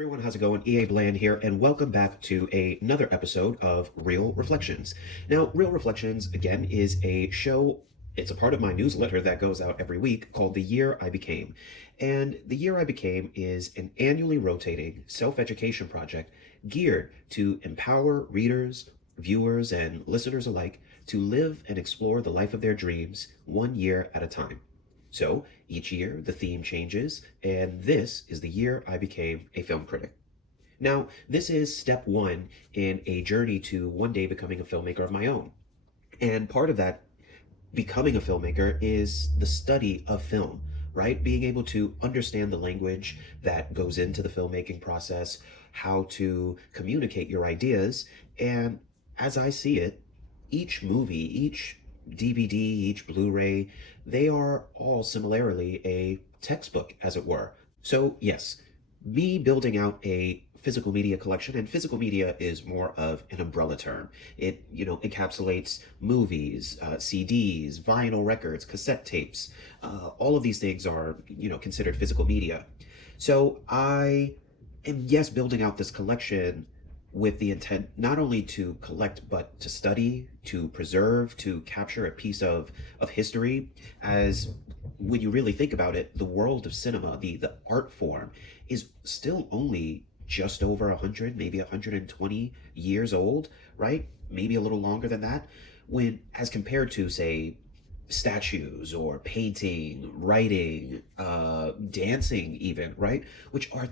everyone, how's it going? EA Bland here, and welcome back to another episode of Real Reflections. Now, Real Reflections, again, is a show, it's a part of my newsletter that goes out every week called The Year I Became. And The Year I Became is an annually rotating self-education project geared to empower readers, viewers, and listeners alike to live and explore the life of their dreams 1 year at a time. So each year the theme changes, and this is the year I became a film critic. Now, this is step one in a journey to one day becoming a filmmaker of my own. And part of that becoming a filmmaker is the study of film, right? Being able to understand the language that goes into the filmmaking process, how to communicate your ideas. And as I see it, each movie, each DVD, each Blu-ray, they are all similarly a textbook, as it were. So yes, me building out a physical media collection, and physical media is more of an umbrella term. It, encapsulates movies, CDs, vinyl records, cassette tapes. All of these things are, considered physical media. So I am, yes, building out this collection with the intent not only to collect, but to study, to preserve, to capture a piece of history. As when you really think about it, the world of cinema, the art form, is still only just over 100, maybe 120 years old, right? Maybe a little longer than that, when as compared to, say, statues or painting, writing, dancing even, right? Which are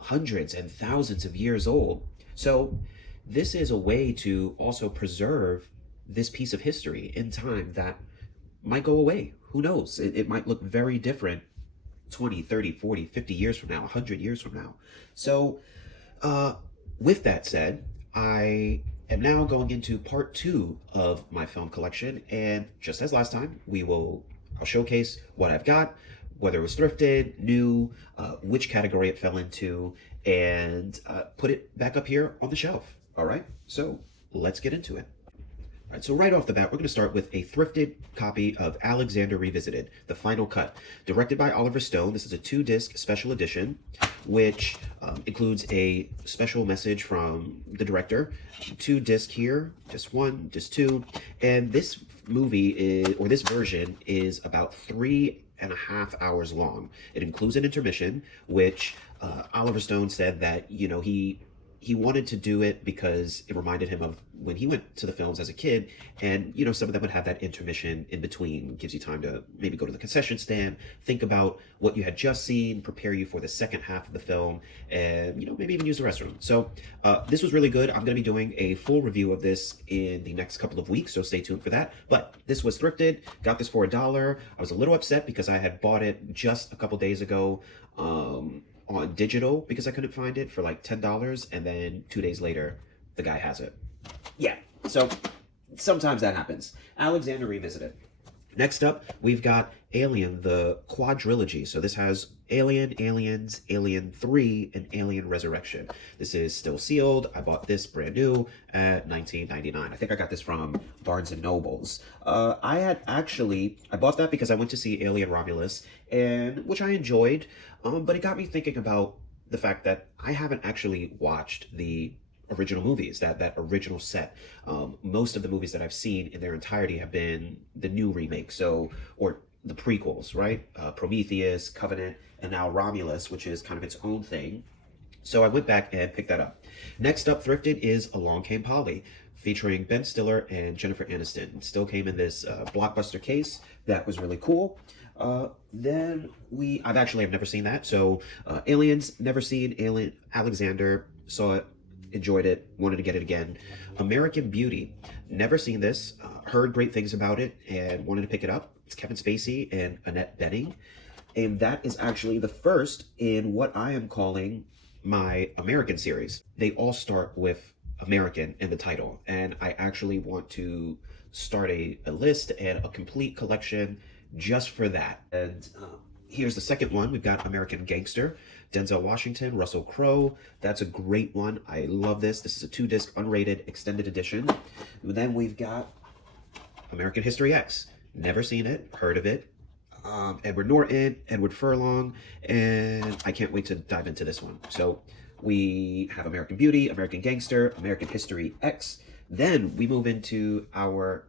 hundreds and thousands of years old. So this is a way to also preserve this piece of history in time that might go away. Who knows? It might look very different 20, 30, 40, 50 years from now, 100 years from now. So with that said, I am now going into part two of my film collection. And just as last time, I'll showcase what I've got, whether it was thrifted, new, which category it fell into, and put it back up here on the shelf. All right, so let's get into it. All right, so right off the bat, we're going to start with a thrifted copy of Alexander Revisited, the final cut, directed by Oliver Stone. This is a 2-disc special edition, which includes a special message from the director. 2-disc here, disc 1, disc 2, and this this version is about 3.5 hours long. It includes an intermission, which Oliver Stone said that, he wanted to do it because it reminded him of when he went to the films as a kid, and some of them would have that intermission in between. Gives you time to maybe go to the concession stand, think about what you had just seen, prepare you for the second half of the film, and maybe even use the restroom. So this was really good. I'm going to be doing a full review of this in the next couple of weeks, so stay tuned for that. But this was thrifted, got this for $1. I was a little upset because I had bought it just a couple days ago on digital because I couldn't find it for like $10, and then 2 days later the guy has it. Yeah, so sometimes that happens. Alexander Revisited. Next up, we've got Alien, the Quadrilogy. So this has Alien, Aliens, Alien 3, and Alien Resurrection. This is still sealed. I bought this brand new at $19.99. I think I got this from Barnes & Nobles. I bought that because I went to see Alien Romulus, which I enjoyed, but it got me thinking about the fact that I haven't actually watched the original movies, that original set. Most of the movies that I've seen in their entirety have been the new remake, or the prequels, right? Prometheus, Covenant, and now Romulus, which is kind of its own thing. So I went back and picked that up. Next up, thrifted, is Along Came Polly, featuring Ben Stiller and Jennifer Aniston. It still came in this blockbuster case. That was really cool. I've never seen that. So Aliens, never seen. Alien, Alexander, saw it, enjoyed it, wanted to get it again. American Beauty, never seen this, heard great things about it, and wanted to pick it up. It's Kevin Spacey and Annette Bening, and that is actually the first in what I am calling my American series. They all start with American in the title, and I actually want to start a list and a complete collection just for that. And here's the second one. We've got American Gangster, Denzel Washington, Russell Crowe. That's a great one. I love this. This is a 2-disc unrated extended edition. And then we've got American History X. Never seen it, heard of it. Edward Norton, Edward Furlong, and I can't wait to dive into this one. So We have American Beauty, American Gangster, American History X. Then we move into our,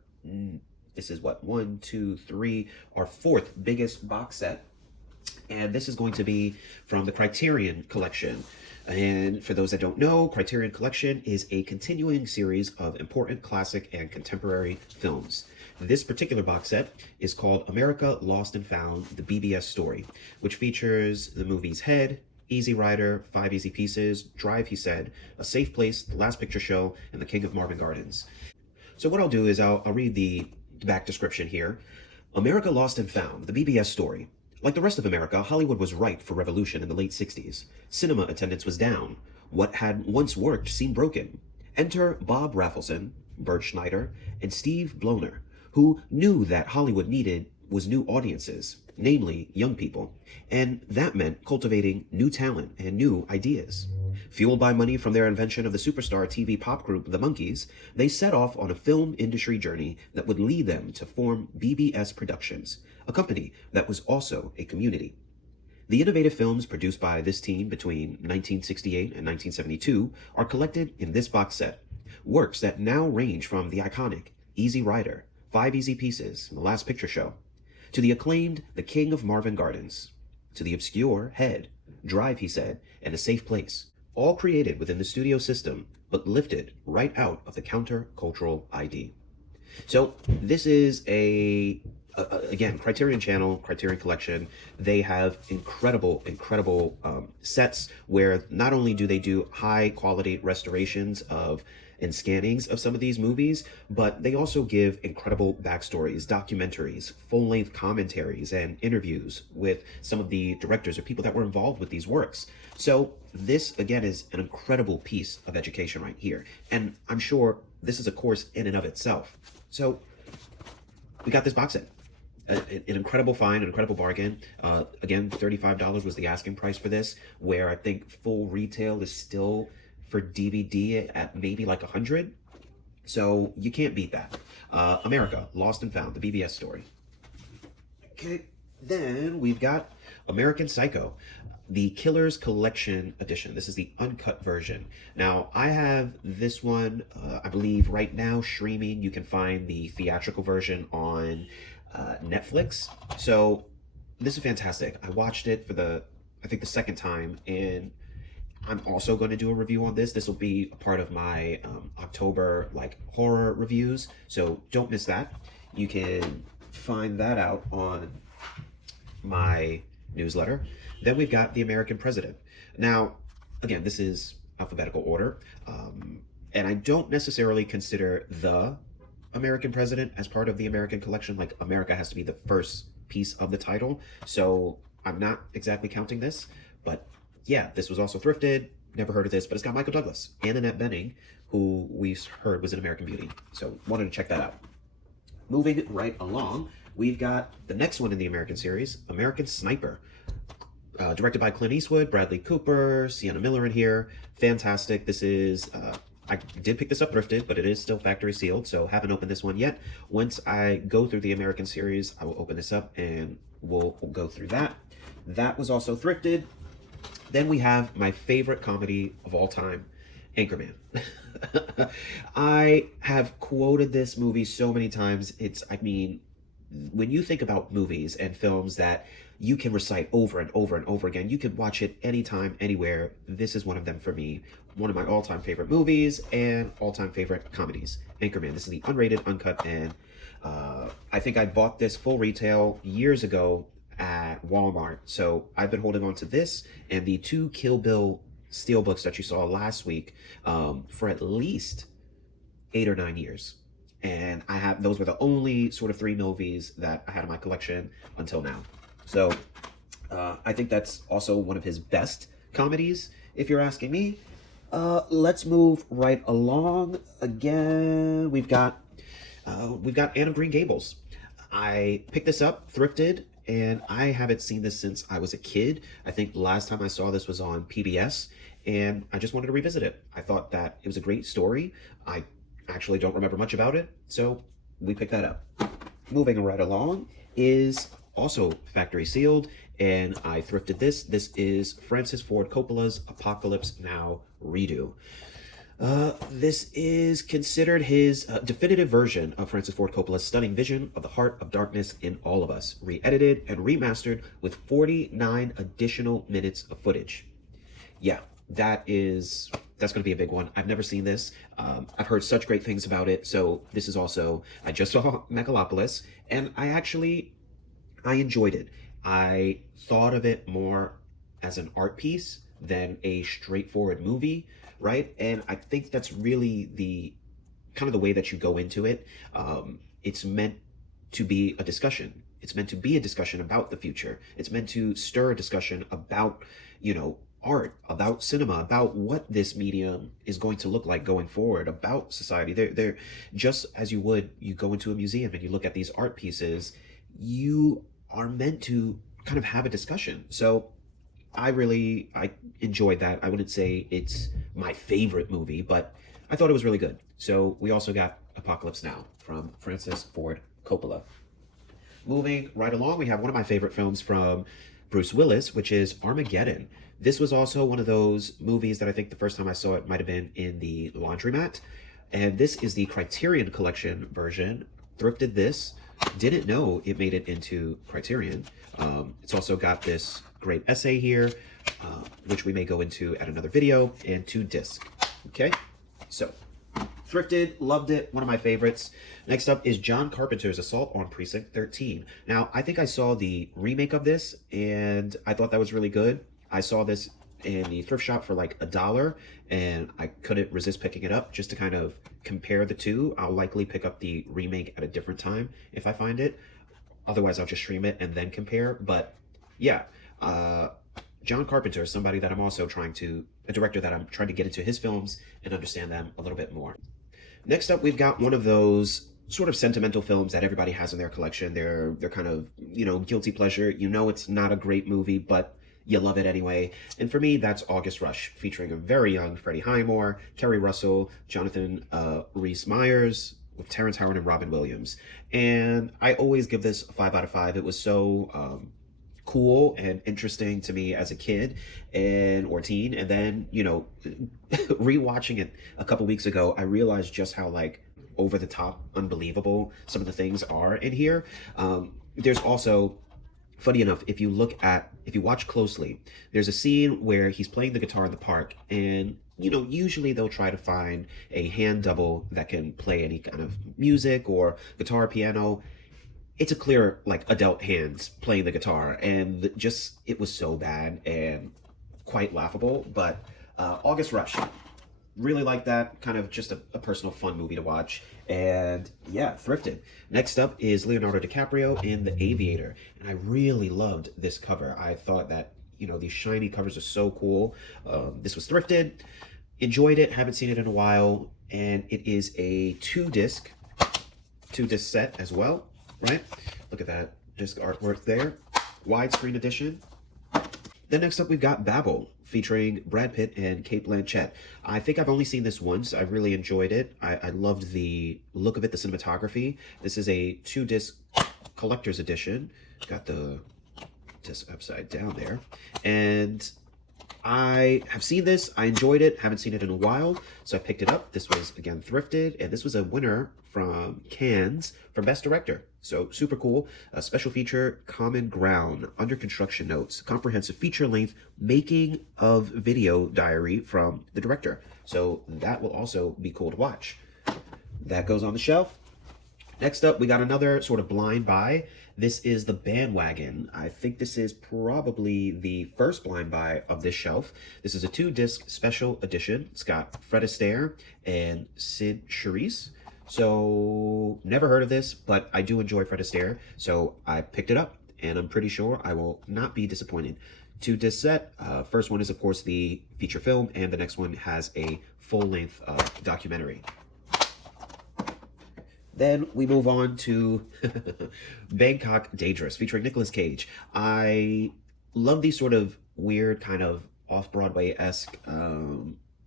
this is what, one, two, three, our fourth biggest box set. And this is going to be from the Criterion Collection. And for those that don't know, Criterion Collection is a continuing series of important classic and contemporary films. This particular box set is called America Lost and Found, the BBS Story, which features the movies Head, Easy Rider, 5 Easy Pieces, Drive, He Said, A Safe Place, The Last Picture Show, and The King of Marvin Gardens. So what I'll do is I'll read the back description here. America Lost and Found, the BBS Story. Like the rest of America, Hollywood was ripe for revolution in the late 60s. Cinema attendance was down. What had once worked seemed broken. Enter Bob Rafelson, Bert Schneider, and Steve Bloner, who knew that Hollywood needed was new audiences, namely young people, and that meant cultivating new talent and new ideas. Fueled by money from their invention of the superstar TV pop group The Monkees, they set off on a film industry journey that would lead them to form BBS Productions, a company that was also a community. The innovative films produced by this team between 1968 and 1972 are collected in this box set, works that now range from the iconic Easy Rider, 5 Easy Pieces, The Last Picture Show, to the acclaimed The King of Marvin Gardens, to the obscure Head, Drive, He Said, and A Safe Place, all created within the studio system, but lifted right out of the counter-cultural ID. So this is again, Criterion Channel, Criterion Collection. They have incredible sets where not only do they do high quality restorations of and scannings of some of these movies, but they also give incredible backstories, documentaries, full-length commentaries, and interviews with some of the directors or people that were involved with these works. So this, again, is an incredible piece of education right here. And I'm sure this is a course in and of itself. So we got this box set. An incredible find, an incredible bargain. Again, $35 was the asking price for this, where I think full retail is still for DVD at maybe like 100. So you can't beat that. America Lost and Found, the BBS Story. Okay, then we've got American Psycho, the Killers Collection Edition. This is the uncut version. Now, I have this one, I believe right now streaming. You can find the theatrical version on Netflix. So this is fantastic. I watched it for I think the second time, and I'm also going to do a review on this. This will be a part of my October horror reviews, so don't miss that. You can find that out on my newsletter. Then we've got The American President. Now, again, this is alphabetical order, and I don't necessarily consider The American President as part of the American collection. Like, America has to be the first piece of the title, so I'm not exactly counting this. But yeah, this was also thrifted. Never heard of this, but it's got Michael Douglas and Annette Bening, who we heard was in American Beauty. So wanted to check that out. Moving right along, we've got the next one in the American series, American Sniper. Directed by Clint Eastwood, Bradley Cooper, Sienna Miller in here. Fantastic. This is, I did pick this up thrifted, but it is still factory sealed, so haven't opened this one yet. Once I go through the American series, I will open this up and we'll go through that. That was also thrifted. Then we have my favorite comedy of all time, Anchorman. I have quoted this movie so many times. When you think about movies and films that you can recite over and over and over again, you could watch it anytime, anywhere. This is one of them for me. One of my all-time favorite movies and all-time favorite comedies, Anchorman. This is the unrated, uncut, and I think I bought this full retail years ago at Walmart. So I've been holding on to this and the 2 Kill Bill steelbooks that you saw last week for at least 8 or 9 years. And those were the only sort of 3 movies that I had in my collection until now. So I think that's also one of his best comedies, if you're asking me. Let's move right along. Again, we've got Anne of Green Gables. I picked this up thrifted, and I haven't seen this since I was a kid. I think the last time I saw this was on PBS, and I just wanted to revisit it. I thought that it was a great story. I actually don't remember much about it, so we picked that up. Moving right along is also factory sealed, and I thrifted this. This is Francis Ford Coppola's Apocalypse Now redo. This is considered his definitive version of Francis Ford Coppola's stunning vision of the heart of darkness in all of us, re-edited and remastered with 49 additional minutes of footage. Yeah, that's going to be a big one. I've never seen this. I've heard such great things about it. So this is also, I just saw Megalopolis, and I enjoyed it. I thought of it more as an art piece than a straightforward movie, right? And I think that's really the kind of the way that you go into it. It's meant to be a discussion. It's meant to be a discussion about the future. It's meant to stir a discussion about, art, about cinema, about what this medium is going to look like going forward, about society. They're just as you go into a museum and you look at these art pieces, you are meant to kind of have a discussion. So I enjoyed that. I wouldn't say it's my favorite movie, but I thought it was really good. So we also got Apocalypse Now from Francis Ford Coppola. Moving right along, we have one of my favorite films from Bruce Willis, which is Armageddon. This was also one of those movies that I think the first time I saw it might have been in the laundromat. And this is the Criterion Collection version. Thrifted this. Didn't know it made it into Criterion. It's also got this great essay here, which we may go into at another video, and 2 discs. Okay, so thrifted, loved it, one of my favorites. Next up is John Carpenter's Assault on Precinct 13. Now, I think I saw the remake of this, and I thought that was really good. I saw this in the thrift shop for like $1, and I couldn't resist picking it up just to kind of compare the two. I'll likely pick up the remake at a different time if I find it. Otherwise, I'll just stream it and then compare. But yeah, John Carpenter is somebody that I'm also a director that I'm trying to get into his films and understand them a little bit more. Next up, we've got one of those sort of sentimental films that everybody has in their collection. They're kind of, guilty pleasure. It's not a great movie, but you love it anyway. And for me, that's August Rush, featuring a very young Freddie Highmore, Kerry Russell, Jonathan Rhys-Meyers, with Terrence Howard and Robin Williams. And I always give this a 5 out of 5. It was so cool and interesting to me as a kid or teen. And then, rewatching it a couple weeks ago, I realized just how over the top unbelievable some of the things are in here. There's also, funny enough, if you watch closely, there's a scene where he's playing the guitar in the park, and usually they'll try to find a hand double that can play any kind of music or guitar, piano. It's a clear adult hands playing the guitar, and it was so bad and quite laughable. But August Rush, really like that. Kind of just a personal fun movie to watch. And yeah, thrifted. Next up is Leonardo DiCaprio in The Aviator. And I really loved this cover. I thought that, these shiny covers are so cool. This was thrifted. Enjoyed it. Haven't seen it in a while. And it is a 2-disc set as well, right? Look at that disc artwork there. Widescreen edition. Then next up, we've got Babel, featuring Brad Pitt and Cate Blanchett. I think I've only seen this once. I really enjoyed it. I loved the look of it, the cinematography. This is a 2-disc collector's edition. Got the disc upside down there. And I have seen this. I enjoyed it. Haven't seen it in a while, so I picked it up. This was, again, thrifted, and this was a winner from Cannes for Best Director. So super cool. A special feature, Common Ground, under construction notes, comprehensive feature-length making of video diary from the director. So that will also be cool to watch. That goes on the shelf. Next up, we got another sort of blind buy. This is The Bandwagon. I think this is probably the first blind buy of this shelf. This is a 2-disc special edition. It's got Fred Astaire and Sid Charisse. So, never heard of this, but I do enjoy Fred Astaire, so I picked it up, and I'm pretty sure I will not be disappointed. 2-disc set. First one is, of course, the feature film, and the next one has a full-length documentary. Then we move on to Bangkok Dangerous, featuring Nicolas Cage. I love these sort of weird, kind of off-Broadway-esque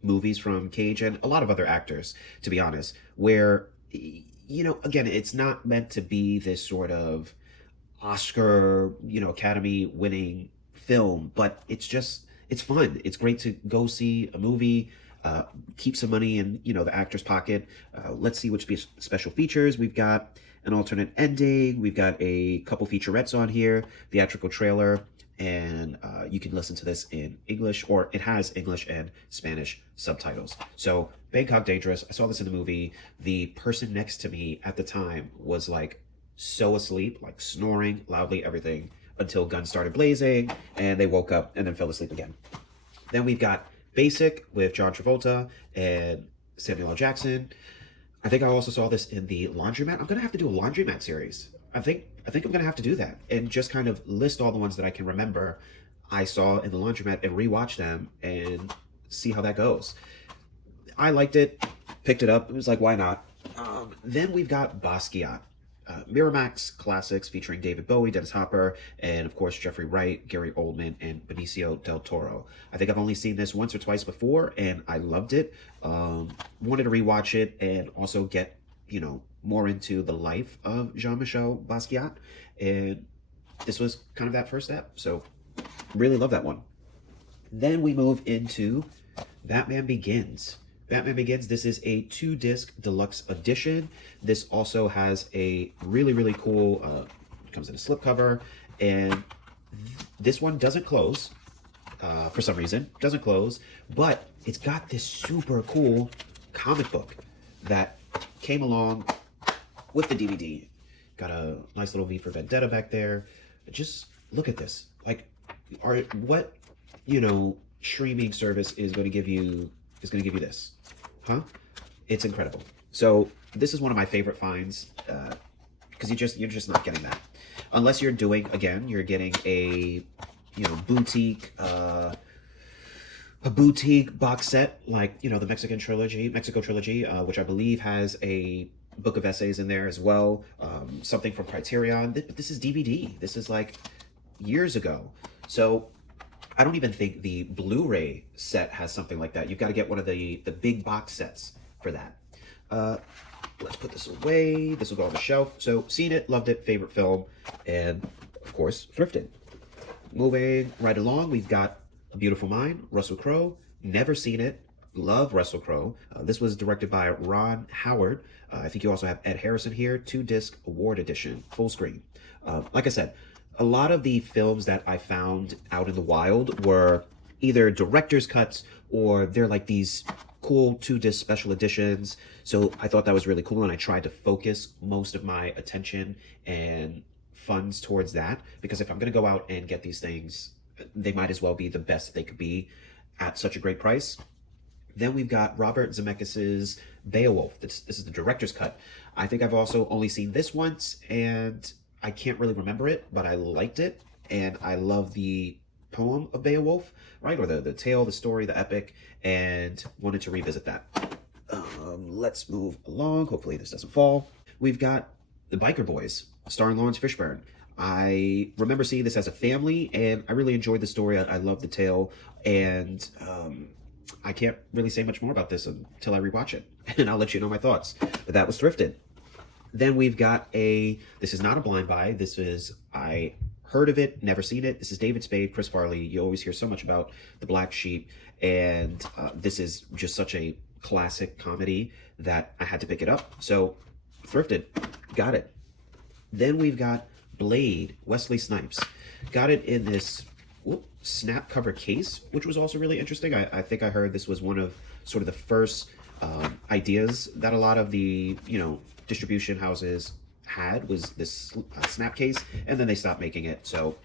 movies from Cage and a lot of other actors, to be honest, where, again, it's not meant to be this sort of Oscar, Academy winning film, but it's fun. It's great to go see a movie, uh, keep some money in, the actor's pocket. Let's see which special features. We've got an alternate ending. We've got a couple featurettes on here, theatrical trailer, and you can listen to this in English, or it has English and Spanish subtitles. So Bangkok Dangerous, I saw this in the movie. The person next to me at the time was like so asleep, like snoring loudly, everything, until guns started blazing and they woke up and then fell asleep again. Then we've got Basic with John Travolta and Samuel L. Jackson. I think I also saw this in the Laundromat. I'm gonna have to do a Laundromat series. I think I'm gonna have to do that and just kind of list all the ones that I can remember I saw in the Laundromat and rewatch them and see how that goes. I liked it, picked it up. It was like, why not? Then we've got Basquiat. Miramax classics featuring David Bowie, Dennis Hopper, and of course Jeffrey Wright, Gary Oldman, and Benicio del Toro. I think I've only seen this once or twice before, and I loved it. Wanted to rewatch it and also get, more into the life of Jean-Michel Basquiat, and this was kind of that first step. So really love that one. Then we move into Batman Begins. Batman Begins, this is a 2-disc deluxe edition. This also has a really, really cool, comes in a slipcover, and this one doesn't close, for some reason, doesn't close, but it's got this super cool comic book that came along with the DVD. Got a nice little V for Vendetta back there. Just look at this. Like, what, streaming service is going to give you this? Huh? It's incredible. So this is one of my favorite finds, because you're just not getting that unless you're getting a boutique box set, like the Mexico trilogy, which I believe has a book of essays in there as well, something from Criterion. But this is DVD. This is like years ago. So I don't even think the Blu-ray set has something like that. You've got to get one of the big box sets for that. Let's put this away. This will go on the shelf. So seen it, loved it, favorite film, and of course, thrifted. Moving right along, we've got A Beautiful Mind, Russell Crowe. Never seen it. Love Russell Crowe. This was directed by Ron Howard. I think you also have Ed Harrison here. 2-disc award edition, full screen. Like I said, a lot of the films that I found out in the wild were either director's cuts or they're like these cool 2-disc special editions. So I thought that was really cool, and I tried to focus most of my attention and funds towards that, because if I'm going to go out and get these things, they might as well be the best they could be at such a great price. Then we've got Robert Zemeckis' Beowulf. This is the director's cut. I think I've also only seen this once, and I can't really remember it, but I liked it, and I love the poem of Beowulf, right? Or the tale, the story, the epic, and wanted to revisit that. Let's move along. Hopefully this doesn't fall. We've got The Biker Boys, starring Lawrence Fishburne. I remember seeing this as a family, and I really enjoyed the story. I love the tale, and I can't really say much more about this until I rewatch it, and I'll let you know my thoughts. But that was thrifted. Then we've got this is not a blind buy. I heard of it, never seen it. This is David Spade, Chris Farley. You always hear so much about The Black Sheep, and this is just such a classic comedy that I had to pick it up. So, thrifted, got it. Then we've got Blade, Wesley Snipes. Got it in this snap cover case, which was also really interesting. I think I heard this was one of sort of the first ideas that a lot of the, distribution houses had, was this snap case, and then they stopped making it. So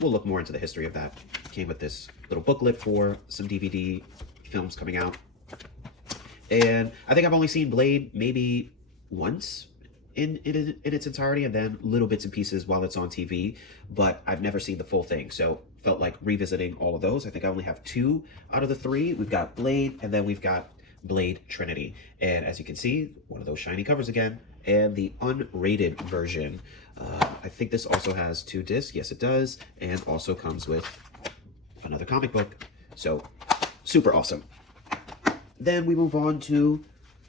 we'll look more into the history of that. Came with this little booklet for some DVD films coming out. And I think I've only seen Blade maybe once in its entirety, and then little bits and pieces while it's on TV, but I've never seen the full thing. So felt like revisiting all of those. I think I only have 2 out of the 3. We've got Blade, and then we've got Blade Trinity. And as you can see, one of those shiny covers again, and the unrated version. I think this also has 2 discs. Yes, it does. And also comes with another comic book. So super awesome. Then we move on to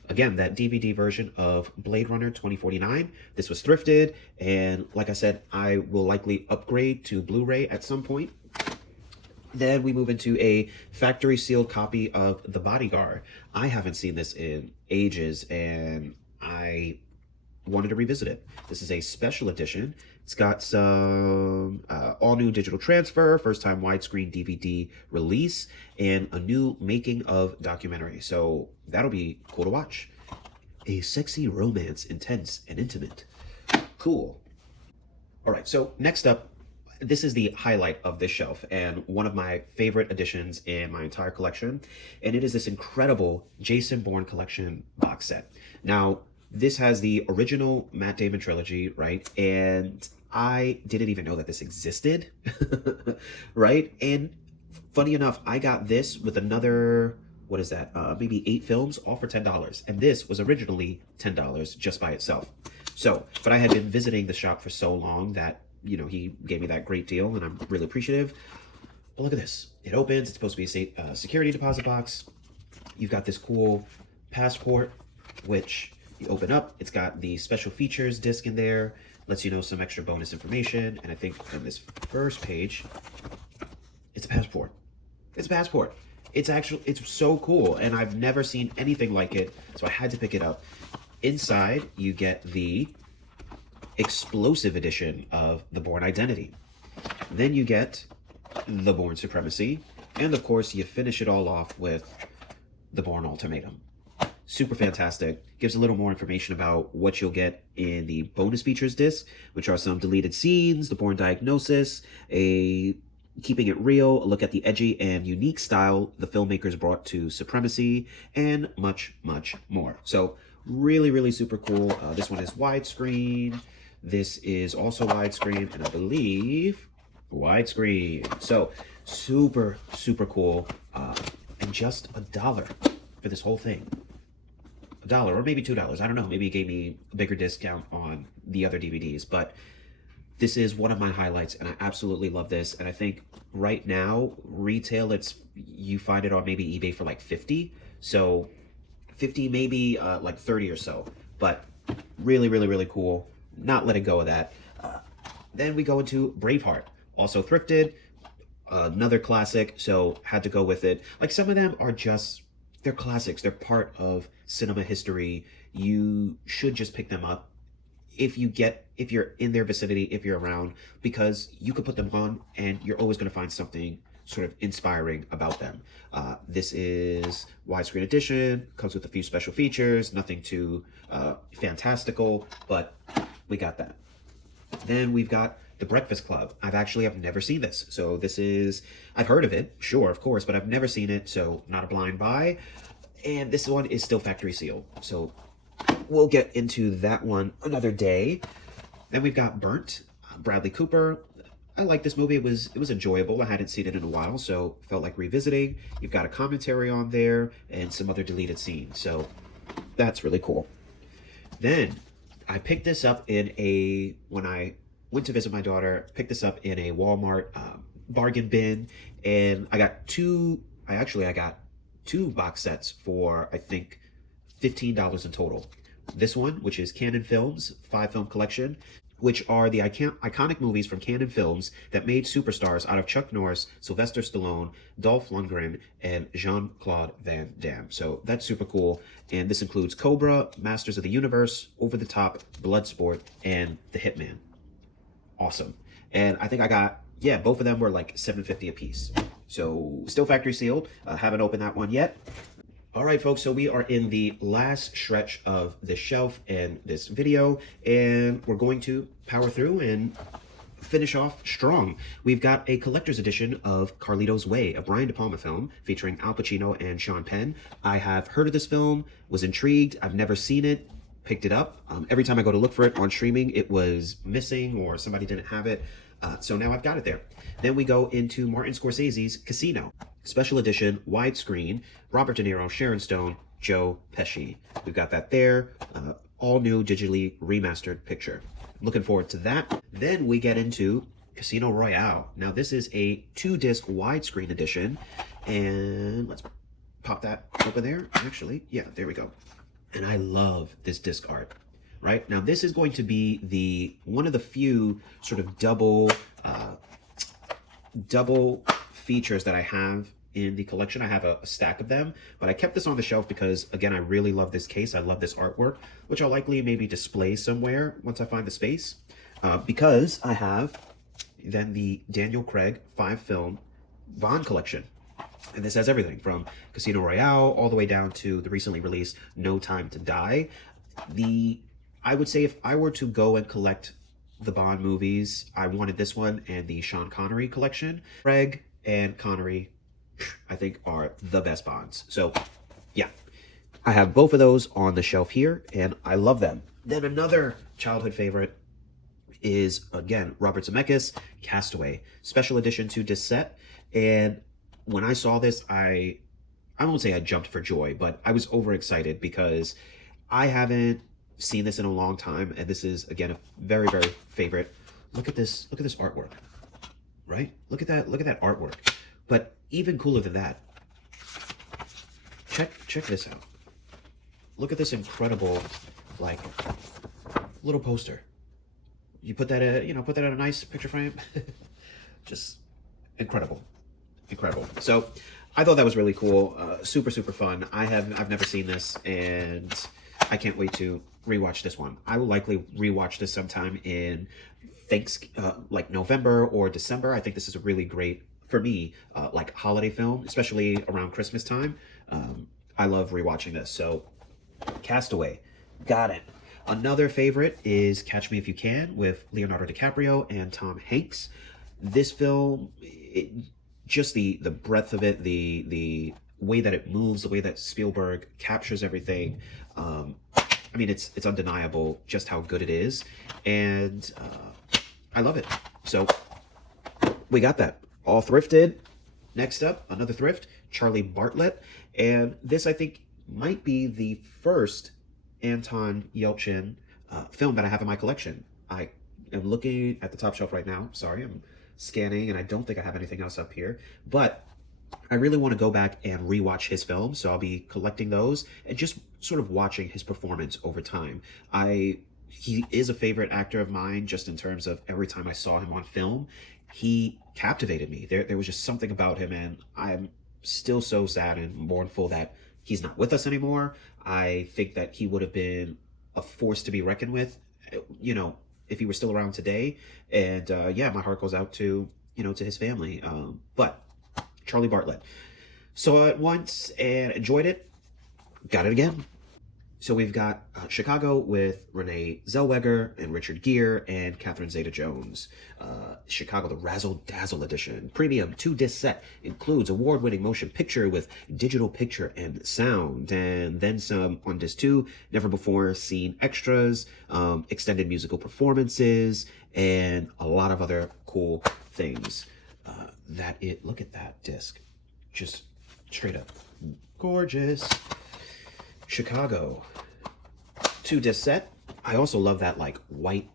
again, that DVD version of Blade Runner 2049. This was thrifted, and like I said, I will likely upgrade to Blu-ray at some point. Then we move into a factory sealed copy of The Bodyguard. I haven't seen this in ages, and I wanted to revisit it. This is a special edition. It's got some all new digital transfer, first time widescreen DVD release, and a new making of documentary. So that'll be cool to watch. A sexy romance, intense and intimate. Cool. All right, so next up, this is the highlight of this shelf and one of my favorite additions in my entire collection. And it is this incredible Jason Bourne collection box set. Now, this has the original Matt Damon trilogy, right? And I didn't even know that this existed, right? And funny enough, I got this with another, what is that? Maybe 8 films, all for $10. And this was originally $10 just by itself. So, but I had been visiting the shop for so long that, you know, he gave me that great deal, and I'm really appreciative. But look at this. It opens. It's supposed to be a security deposit box. You've got this cool passport, which you open up. It's got the special features disc in there. Lets you know some extra bonus information. And I think on this first page, it's a passport. It's a passport. It's so cool, and I've never seen anything like it, so I had to pick it up. Inside, you get the explosive edition of the Bourne Identity. Then you get the Bourne Supremacy, and of course you finish it all off with the Bourne Ultimatum. Super fantastic. Gives a little more information about what you'll get in the bonus features disc, which are some deleted scenes, the Bourne Diagnosis, a keeping it real, a look at the edgy and unique style the filmmakers brought to Supremacy, and much, much more. So really, really super cool. This one is widescreen. This is also widescreen, and I believe widescreen. So super, super cool. And just $1 for this whole thing. $1 or maybe $2. I don't know. Maybe it gave me a bigger discount on the other DVDs, but this is one of my highlights, and I absolutely love this. And I think right now, retail, you find it on maybe eBay for like 50. So 50, maybe like 30 or so. But really, really, really cool. Not letting go of that. Then we go into Braveheart, also thrifted, another classic, so had to go with it. Like, some of them are just, they're classics. They're part of cinema history. You should just pick them up if you're in their vicinity, if you're around, because you could put them on and you're always going to find something sort of inspiring about them. This is widescreen edition, comes with a few special features, nothing too fantastical, but we got that. Then we've got The Breakfast Club. I've never seen this. So this is, I've heard of it, sure, of course, but I've never seen it, so not a blind buy. And this one is still factory sealed. So we'll get into that one another day. Then we've got Burnt, Bradley Cooper. I like this movie. It was enjoyable. I hadn't seen it in a while, so felt like revisiting. You've got a commentary on there and some other deleted scenes. So that's really cool. Then I picked this up when I went to visit my daughter, picked this up in a Walmart bargain bin, and I got two box sets for, I think, $15 in total. This one, which is Canon Films 5-film collection, which are the iconic movies from Canon Films that made superstars out of Chuck Norris, Sylvester Stallone, Dolph Lundgren, and Jean-Claude Van Damme. So that's super cool. And this includes Cobra, Masters of the Universe, Over the Top, Bloodsport, and The Hitman. Awesome. And I think I got, both of them were like $7.50 a piece. So still factory sealed. Haven't opened that one yet. All right, folks, so we are in the last stretch of the shelf in this video, and we're going to power through and finish off strong. We've got a collector's edition of Carlito's Way, a Brian De Palma film featuring Al Pacino and Sean Penn. I have heard of this film, was intrigued. I've never seen it, picked it up. Every time I go to look for it on streaming, it was missing or somebody didn't have it. So now I've got it there. Then we go into Martin Scorsese's Casino, special edition, widescreen, Robert De Niro, Sharon Stone, Joe Pesci. We've got that there, all new digitally remastered picture. Looking forward to that. Then we get into Casino Royale. Now this is a 2-disc widescreen edition, and let's pop that open there. Actually, yeah, there we go. and I love this disc art. Right now, this is going to be the one of the few sort of double features that I have in the collection. I have a stack of them, but I kept this on the shelf because, again, I really love this case. I love this artwork, which I'll likely maybe display somewhere once I find the space, because I have then the Daniel Craig 5-film Bond collection. And this has everything from Casino Royale all the way down to the recently released No Time to Die. I would say if I were to go and collect the Bond movies, I wanted this one and the Sean Connery collection. Craig and Connery, I think, are the best Bonds. So, yeah, I have both of those on the shelf here, and I love them. Then another childhood favorite is, again, Robert Zemeckis, Castaway, special edition to disc set. And when I saw this, I won't say I jumped for joy, but I was overexcited because I haven't seen this in a long time, and this is, again, a very, very favorite. Look at this artwork, right? Look at that artwork. But even cooler than that, check this out. Look at this incredible, like, little poster. You put that in a nice picture frame. Just incredible. So I thought that was really cool. Super fun. I've never seen this, and I can't wait to rewatch this one. I will likely rewatch this sometime in like November or December. I think this is a really great, for me, like holiday film, especially around Christmas time. I love rewatching this. So Castaway, got it. Another favorite is Catch Me If You Can with Leonardo DiCaprio and Tom Hanks. This film, just the breadth of it, the way that it moves, the way that Spielberg captures everything. I mean, it's undeniable just how good it is, and I love it. So we got that all thrifted. Next up, another thrift, Charlie Bartlett, and this, I think, might be the first Anton Yelchin film that I have in my collection. I am looking at the top shelf right now. Sorry, I'm scanning, and I don't think I have anything else up here, but I really want to go back and rewatch his films, so I'll be collecting those and just sort of watching his performance over time. He is a favorite actor of mine, just in terms of every time I saw him on film, he captivated me. There was just something about him, and I'm still so sad and mournful that he's not with us anymore. I think that he would have been a force to be reckoned with, if he were still around today. And yeah, my heart goes out to his family. But Charlie Bartlett, saw it once and enjoyed it. Got it again. So we've got Chicago with Renee Zellweger and Richard Gere and Catherine Zeta-Jones. Chicago, the Razzle Dazzle edition. Premium 2-disc set. Includes award-winning motion picture with digital picture and sound. And then some on disc 2, never before seen extras, extended musical performances, and a lot of other cool things. Look at that disc. Just straight up gorgeous. Chicago 2-disc set. I also love that like white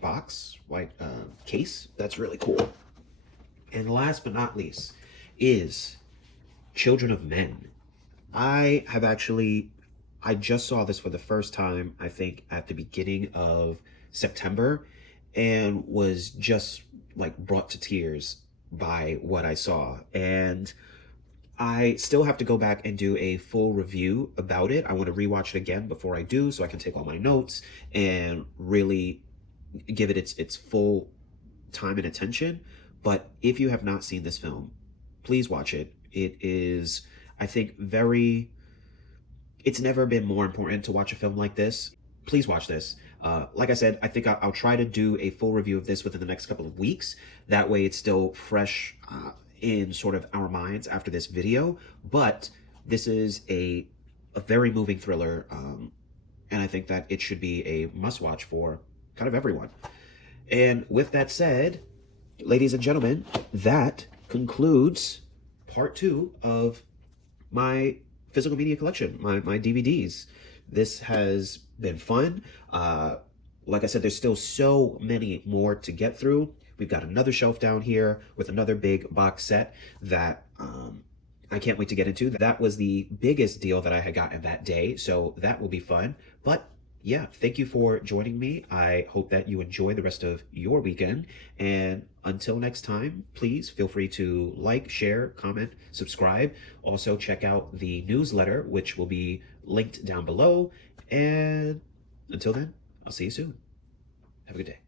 box, white case. That's really cool. And last but not least is Children of Men. I just saw this for the first time, I think, at the beginning of September, and was just like brought to tears by what I saw. And I still have to go back and do a full review about it. I want to rewatch it again before I do, so I can take all my notes and really give it its full time and attention. But if you have not seen this film, please watch it. It is, I think, it's never been more important to watch a film like this. Please watch this. Like I said, I think I'll try to do a full review of this within the next couple of weeks. That way it's still fresh in sort of our minds after this video. But this is a very moving thriller, and I think that it should be a must-watch for kind of everyone. And with that said, ladies and gentlemen, that concludes part 2 of my physical media collection, my DVDs. This has been fun. Like I said, there's still so many more to get through. We've got another shelf down here with another big box set that I can't wait to get into. That was the biggest deal that I had gotten that day, so that will be fun. But yeah, thank you for joining me. I hope that you enjoy the rest of your weekend. And until next time, please feel free to like, share, comment, subscribe. Also, check out the newsletter, which will be linked down below. And until then, I'll see you soon. Have a good day.